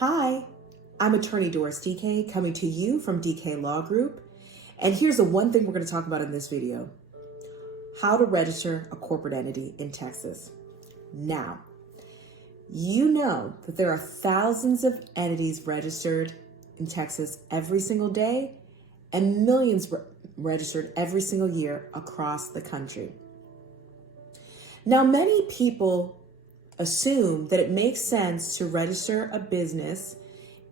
Hi, I'm attorney Doris DK coming to you from DK Law Group. And here's the one thing we're going to talk about in this video: how to register a corporate entity in Texas. Now, you know that there are thousands of entities registered in Texas every single day and millions registered every single year across the country. Now, many people assume that it makes sense to register a business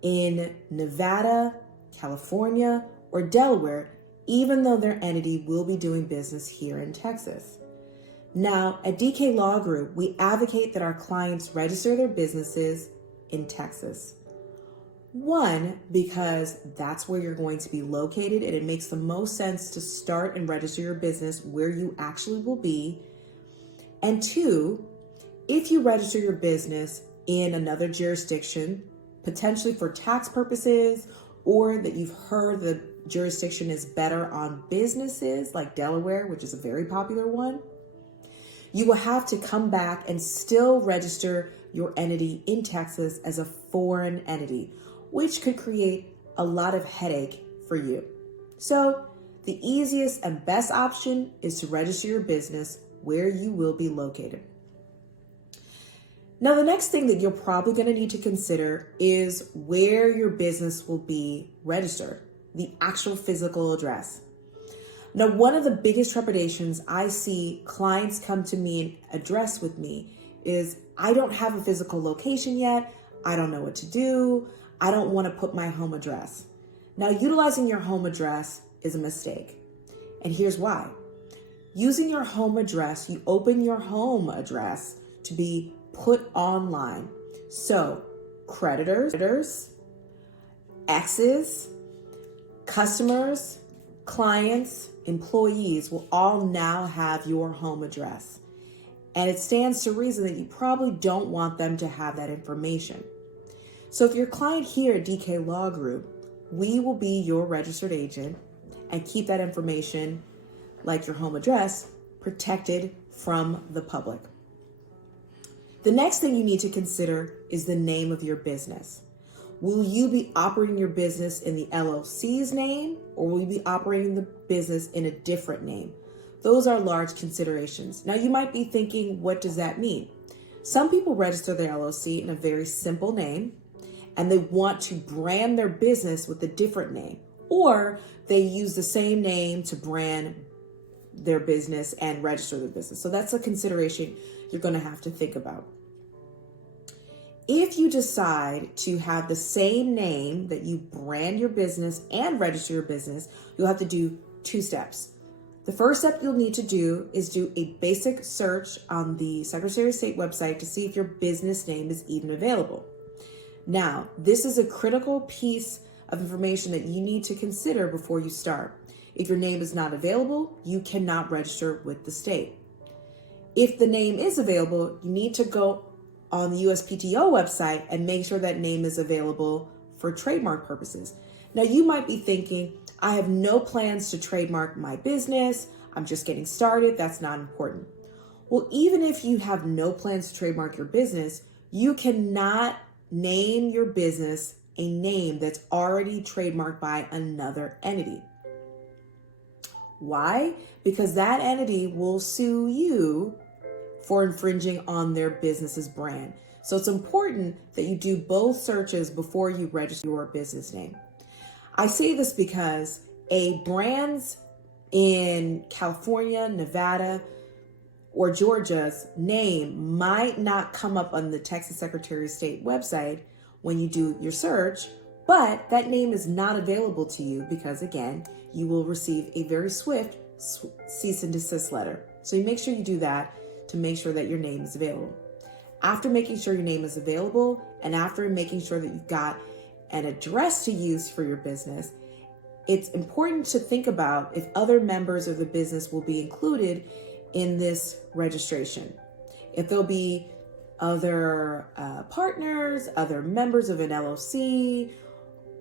in Nevada, California, or Delaware, even though their entity will be doing business here in Texas. Now, at DK Law Group, we advocate that our clients register their businesses in Texas. One, because that's where you're going to be located, and it makes the most sense to start and register your business where you actually will be. And two, if you register your business in another jurisdiction, potentially for tax purposes, or that you've heard the jurisdiction is better on businesses like Delaware, which is a very popular one, you will have to come back and still register your entity in Texas as a foreign entity, which could create a lot of headache for you. So the easiest and best option is to register your business where you will be located. Now, the next thing that you're probably going to need to consider is where your business will be registered, the actual physical address. Now, one of the biggest trepidations I see clients come to me and address with me is, I don't have a physical location yet. I don't know what to do. I don't want to put my home address. Now, utilizing your home address is a mistake. And here's why. Using your home address, you open your home address to be put online. So creditors, exes, customers, clients, employees will all now have your home address. And it stands to reason that you probably don't want them to have that information. So if you're a client here at DK Law Group, we will be your registered agent and keep that information, like your home address, protected from the public. The next thing you need to consider is the name of your business. Will you be operating your business in the LLC's name, or will you be operating the business in a different name? Those are large considerations. Now, you might be thinking, what does that mean? Some people register their LLC in a very simple name, and they want to brand their business with a different name, or they use the same name to brand their business and register their business. So that's a consideration you're going to have to think about. If you decide to have the same name that you brand your business and register your business, you'll have to do two steps. The first step you'll need to do is do a basic search on the Secretary of State website to see if your business name is even available. Now, this is a critical piece of information that you need to consider before you start. If your name is not available, you cannot register with the state. If the name is available, you need to go on the USPTO website and make sure that name is available for trademark purposes. Now, you might be thinking, I have no plans to trademark my business. I'm just getting started. That's not important. Well, even if you have no plans to trademark your business, you cannot name your business a name that's already trademarked by another entity. Why? Because that entity will sue you for infringing on their business's brand. So it's important that you do both searches before you register your business name. I say this because a brand's in California, Nevada, or Georgia's name might not come up on the Texas Secretary of State website when you do your search, but that name is not available to you because, again, you will receive a very swift cease and desist letter. So you make sure you do that to make sure that your name is available. After making sure your name is available, and after making sure that you've got an address to use for your business, it's important to think about if other members of the business will be included in this registration. If there'll be other partners, other members of an LLC,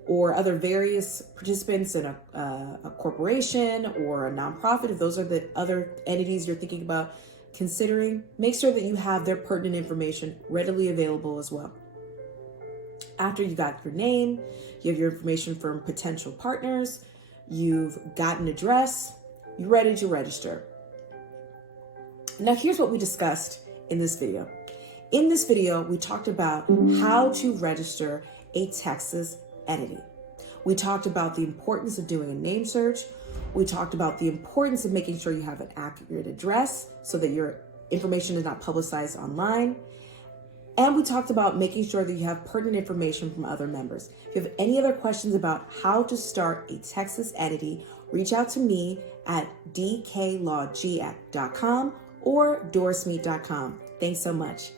or other various participants in a corporation or a nonprofit, if those are the other entities you're thinking about considering, make sure that you have their pertinent information readily available as well. After you got your name, you have your information from potential partners, you've got an address, you're ready to register. Now, here's what we discussed in this video. In this video, we talked about how to register a Texas entity. We talked about the importance of doing a name search. We talked about the importance of making sure you have an accurate address so that your information is not publicized online. And we talked about making sure that you have pertinent information from other members. If you have any other questions about how to start a Texas entity, reach out to me at dklawg.com or dorismeet.com. Thanks so much.